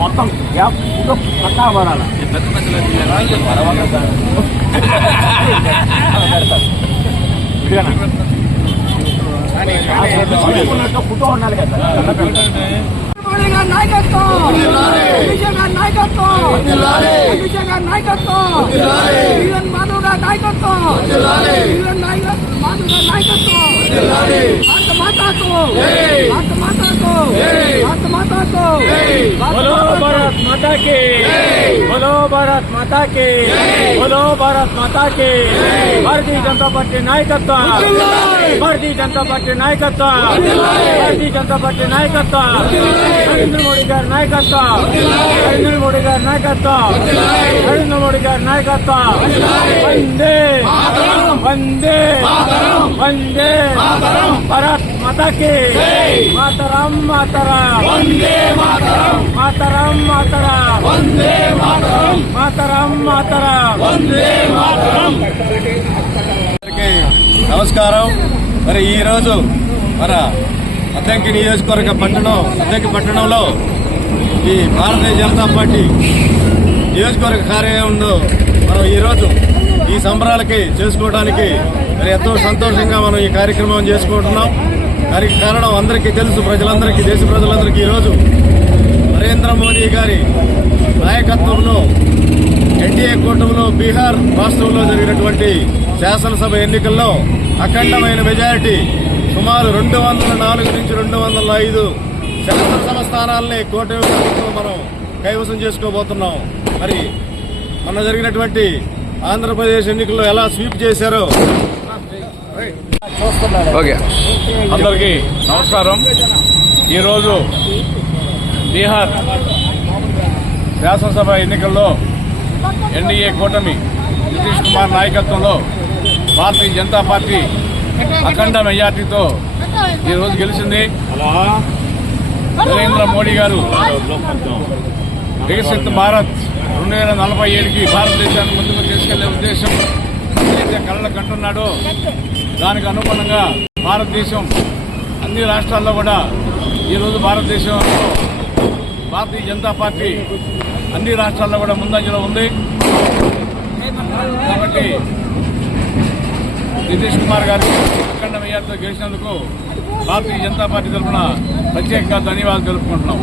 మొత్తం పక్కా పడాలి. ఫోటో ఉండాలి కదా. నాయకత్వం నాయకత్వం నాయకత్వం మాధవ్ గారి నాయకత్వం మాధవ్ గారి నాయకత్వం बोलो भारत माता की, बोलो भारत माता की, बोलो भारत माता की. Bharatiya Janata party नायकत्व, Bharatiya Janata party नायकत्व, Bharatiya Janata party नायकत्व, Narendra Modi गाరి నాయకత్వ, నరేంద్ర మోడీ గారి నాయకత్వ, నరేంద్ర మోడీ గారి నాయకత్వ. వందే వందే వందే భారత్ మాతా की, మాతరం మాతరం వందే మాతరం, మాతరం మాతరం వందే మాతరం, మాతరం మాతరం వందే మాతరం. నమస్కారం. మరి ఈ రోజు మన అద్దంకి నియోజకవర్గ అద్దంకి పట్టణంలో ఈ భారతీయ జనతా పార్టీ నియోజకవర్గ కార్యాలయంలో మనం ఈరోజు ఈ సంబరాలకి చేసుకోవడానికి మరి ఎంతో సంతోషంగా మనం ఈ కార్యక్రమం చేసుకుంటున్నాం. దానికి కారణం అందరికీ తెలుసు, ప్రజలందరికీ, దేశ ప్రజలందరికీ. ఈరోజు నరేంద్ర మోదీ గారి నాయకత్వంలో ఎన్డీఏ కూటమిలో బీహార్ రాష్ట్రంలో జరిగినటువంటి శాసనసభ ఎన్నికల్లో అఖండమైన మెజారిటీ సుమారు 204 నుంచి 205 శాసనసభ స్థానాలని కూటమి ప్రభుత్వం మనం కైవసం చేసుకోబోతున్నాం. మరి మొన్న జరిగినటువంటి ఆంధ్రప్రదేశ్ ఎన్నికల్లో ఎలా స్వీప్ చేశారో అందరికీ నమస్కారం. ఈరోజు బీహార్ శాసనసభ ఎన్నికల్లో ఎన్డీఏ కూటమి నితీష్ కుమార్ నాయకత్వంలో భారతీయ జనతా పార్టీ అఖండ మెజార్టీతో ఈరోజు గెలిచింది. నరేంద్ర మోడీ గారు వికసిత్ భారత్ 2047కి భారతదేశాన్ని ముందుకు తీసుకెళ్లే ఉద్దేశం ఏదైతే కళ్ళ కంటున్నాడో దానికి అనుగుణంగా భారతదేశం అన్ని రాష్ట్రాల్లో కూడా ఈరోజు భారతదేశంలో భారతీయ జనతా పార్టీ అన్ని రాష్ట్రాల్లో కూడా ముందంజలో ఉంది. కాబట్టి నితీష్ కుమార్ గారు అఖండ మెజార్టీతో గెలిచినందుకు భారతీయ జనతా పార్టీ తరఫున ప్రత్యేకంగా ధన్యవాదాలు తెలుపుకుంటున్నాం.